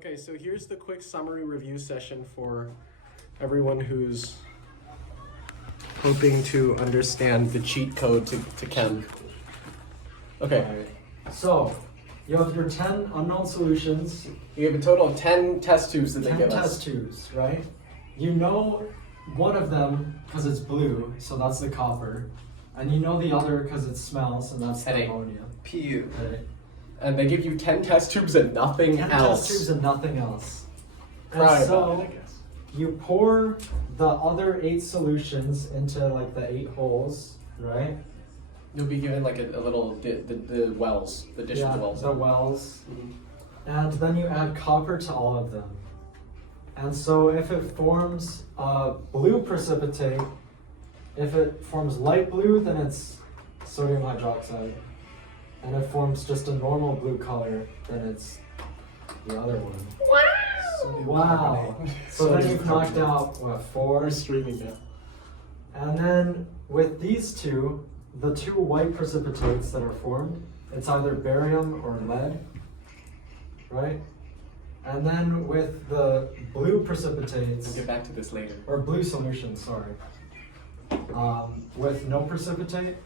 Okay, so here's the quick summary review session for everyone who's hoping to understand the cheat code to Chem. Okay. Alright. So, you have your 10 unknown solutions. You have a total of 10 test tubes that they 10 give test us. tubes, right? You know one of them because it's blue, so that's the copper. And you know the other because it smells, and that's the Headache. ammonia. PU. Right? And they give you 10 test tubes and nothing 10 else. test tubes and nothing else. Cry And about so, it, I guess. you pour the other 8 solutions into like the 8 holes, right? You'll be given like a little, the wells, the dish of wells. The wells. Mhm. And then you add copper to all of them. And so if it forms a blue precipitate, if it forms light blue, then it's sodium hydroxide. And if it forms just a normal blue color, then it's the other one. Wow! So then you've knocked out, what, 4? We're streaming now. And then with these two, the 2 white precipitates that are formed, it's either barium or lead, right? And then with the blue We'll precipitates, get back to this later. or blue solutions, sorry, with no precipitate,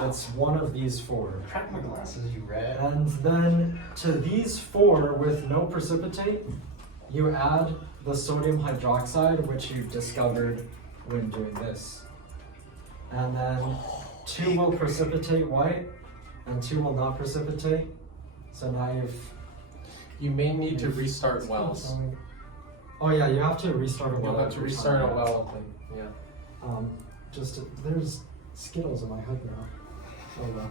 it's one of these 4. Crack my glasses, you red. And then to these 4 with no precipitate, you add the sodium hydroxide, which you discovered when doing this. And then 2 will precipitate white, and 2 will not precipitate. So now You may need to restart wells. Oh yeah, you have to restart a well. You'll have to every restart time. a well. Yeah. There's Skittles in my hood now. Oh well.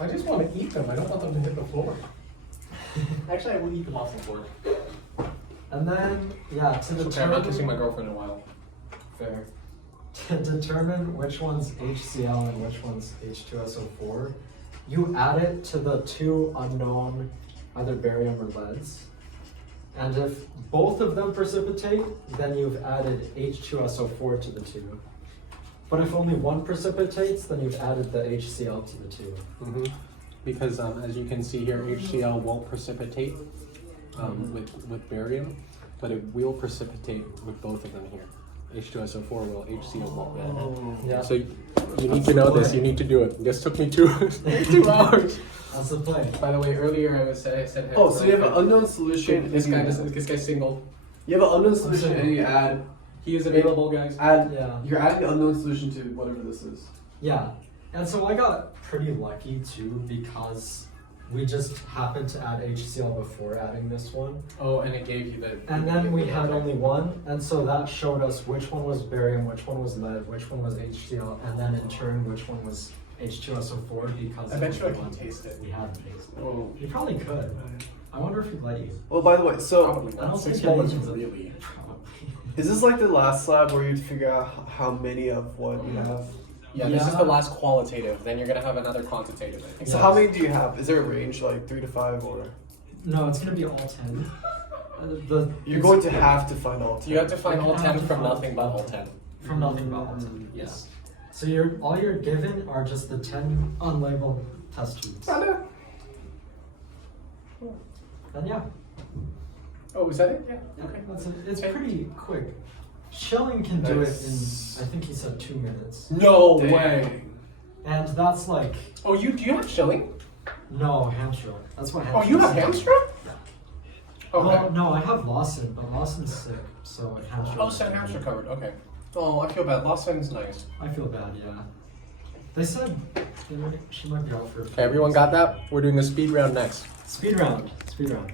I just want to eat them. I don't want them to hit the floor. Actually, I will eat them off the floor. And then, yeah, to It's okay, I'm not kissing my determine, girlfriend in a while. fair. To determine which one's HCl and which one's H2SO4, you add it to the 2 unknown, either barium or leads. And if both of them precipitate, then you've added H2SO4 to the 2. But if only one precipitates, then you've added the HCl to the 2. Mm-hmm. Because as you can see here, HCl won't precipitate with barium, but it will precipitate with both of them here. H2SO4 will, HCl won't. Yeah. So you need to know this. You need to do it. This took me 2 hours. That's the play. By the way, earlier I said. Oh, so you have an unknown solution. This and guy's single. You have an unknown solution, and you add. He is available, guys. Yeah. You're adding the unknown solution to whatever this is. Yeah. And so I got pretty lucky too because we just happened to add HCl before adding this one. Oh, and it gave you the. And then we had only one, and so that showed us which one was barium, which one was lead, which one was HCl, and then in turn which one was H2SO4 because I bet you I the can one taste it. we hadn't tasted. Oh. You probably could. I wonder if he'd let you. Well, by the way, so Probably I don't not. 6 think bullets it's- really. Probably. is this like the last slab where you figure out how many of what you have? Yeah, this is Yeah. the last qualitative. Then you're gonna have another quantitative. I think. So how many do you have? Is there a range, like 3 to 5, or No, it's gonna be all 10. you're going to have to find all 10? You have to find You all have 10 to from find nothing but all 10. from nothing but all 10. Yes. So all you're given are just the 10 unlabeled test tubes. And yeah, Oh, is that it? Yeah. Okay. it's pretty quick. Chilling can do it in, I think he said 2 minutes. No Dang. way. And that's like, Oh, do you have chilling? no, hamstring. That's what Oh, hamstring you have hamstring? Okay. Well, no, I have Lawson, but Lawson's sick, so hamstring. Oh, so hamstring covered. Okay. Oh, I feel bad. Lawson's nice. I feel bad, yeah. They said she might be out for a few Okay, everyone days. got that? We're doing a speed round next. Speed round. Speed round.